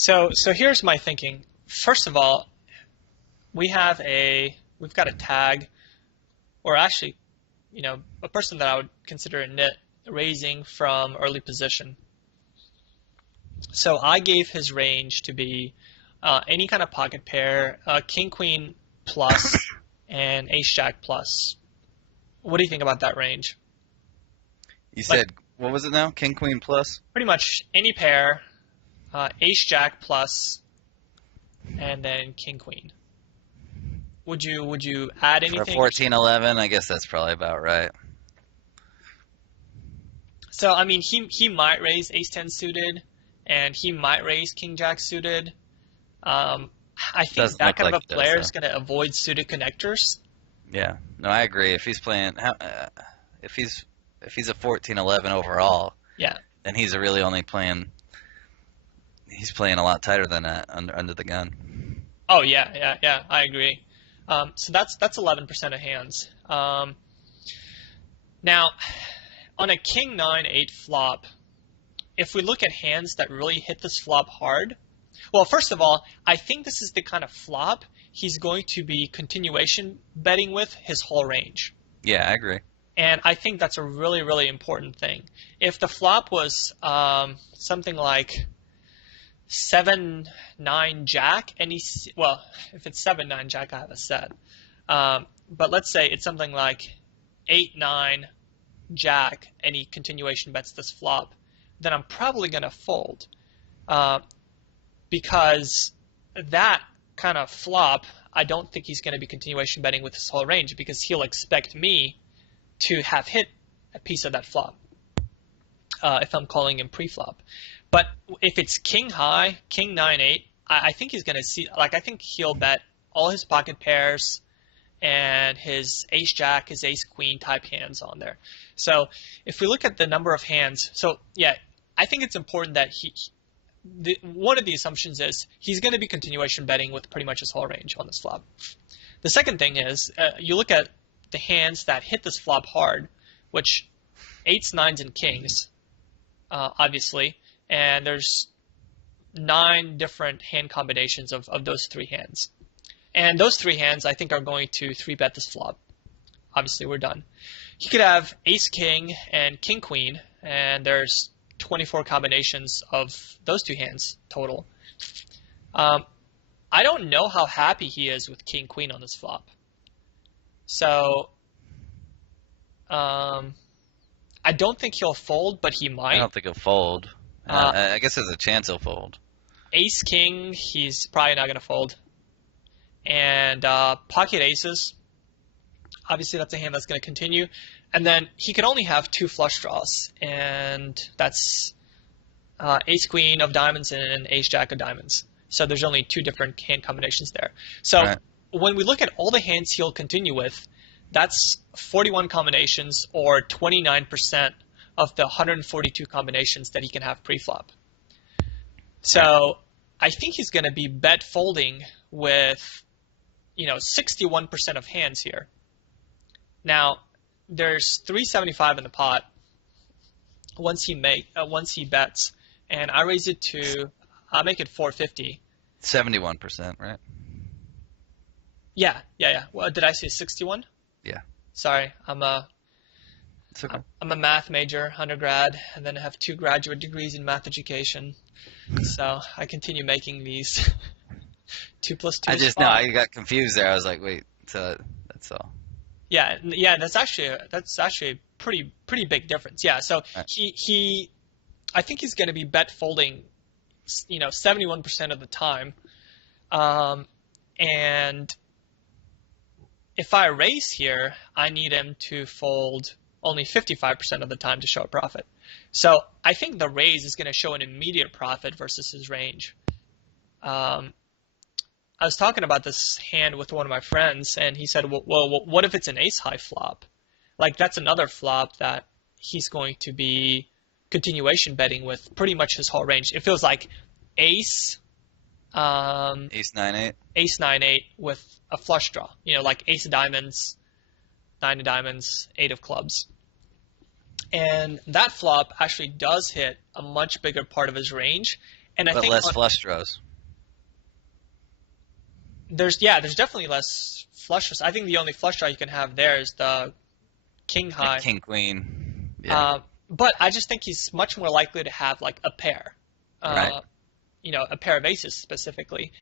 So here's my thinking. First of all, we've got a tag, or actually, a person that I would consider a nit raising from early position. So I gave his range to be any kind of pocket pair, king queen plus, and ace jack plus. What do you think about that range? You Like said, what was it now? King, queen plus? pretty much any pair, ace jack plus, and then king queen. Would you add For anything? 14-11, I guess that's probably about right. So I mean, he might raise ace 10 suited, and he might raise king jack suited. I think Doesn't that look kind like of a he does, player though. is going to avoid suited connectors. Yeah. No, I agree. If he's playing, if he's a 14-11 overall, Yeah. then he's really only playing. He's playing a lot tighter than that under the gun. Oh yeah. I agree. So that's 11% of hands. Now, on a king 9-8 flop, if we look at hands that really hit this flop hard, well, first of all, I think this is the kind of flop he's going to be continuation betting with his whole range. Yeah, I agree. And I think that's a really, really important thing. If the flop was something like 7-9 jack, well, if it's 7-9 jack, I have a set. But let's say it's something like 8-9 jack, and he continuation bets this flop, then I'm probably going to fold. Because that kind of flop, I don't think he's going to be continuation betting with his whole range, because he'll expect me to have hit a piece of that flop if I'm calling him pre-flop. But if it's king high, king 9-8, I think he's going to see, like, I think he'll bet all his pocket pairs and his ace jack, his ace queen type hands on there. So if we look at the number of hands, so yeah, I think it's important that one of the assumptions is he's going to be continuation betting with pretty much his whole range on this flop. The second thing is you look at the hands that hit this flop hard, which 8s, 9s, and kings, obviously, and there's 9 different hand combinations of those 3 hands. And those 3 hands, I think, are going to 3-bet this flop. Obviously, we're done. He could have ace-king and king-queen, and there's 24 combinations of those 2 hands total. I don't know how happy he is with king-queen on this flop. So I don't think he'll fold, but he I might. don't think he'll fold. I guess there's a chance he'll fold. Ace-king, he's probably not going to fold. And pocket aces, obviously that's a hand that's going to continue. And then he can only have 2 flush draws, and that's ace-queen of diamonds and ace-jack of diamonds. So there's only 2 different hand combinations there. So Right. when we look at all the hands he'll continue with, that's 41 combinations, or 29% of the 142 combinations that he can have pre-flop. So I think he's going to be bet folding with 61% of hands here. Now, there's 375 in the pot once he bets, and I raise it to, I'll make it 450. 71%, right? Yeah. Well, did I say 61? Yeah. Sorry, It's okay. I'm a math major, undergrad, and then I have 2 graduate degrees in math education. So I continue making these 2 plus 2 I is just 5. know I got confused there. I was like, wait, so that's all. Yeah, that's actually a pretty big difference. Yeah, so Right. I think he's going to be bet folding, 71% of the time, and if I raise here, I need him to fold only 55% of the time to show a profit. So I think the raise is going to show an immediate profit versus his range. I was talking about this hand with one of my friends, and he said, well, what if it's an ace-high flop? Like, that's another flop that he's going to be continuation betting with pretty much his whole range. It feels like ace, Ace 9-8. ace 9-8 with a flush draw. Like ace of diamonds, 9 of diamonds, 8 of clubs. And that flop actually does hit a much bigger part of his range, And I But think less flush draws. there's definitely less flush draws. I think the only flush draw you can have there is the king Like high. king queen. Yeah. But I just think he's much more likely to have like a pair, Right. a pair of aces specifically.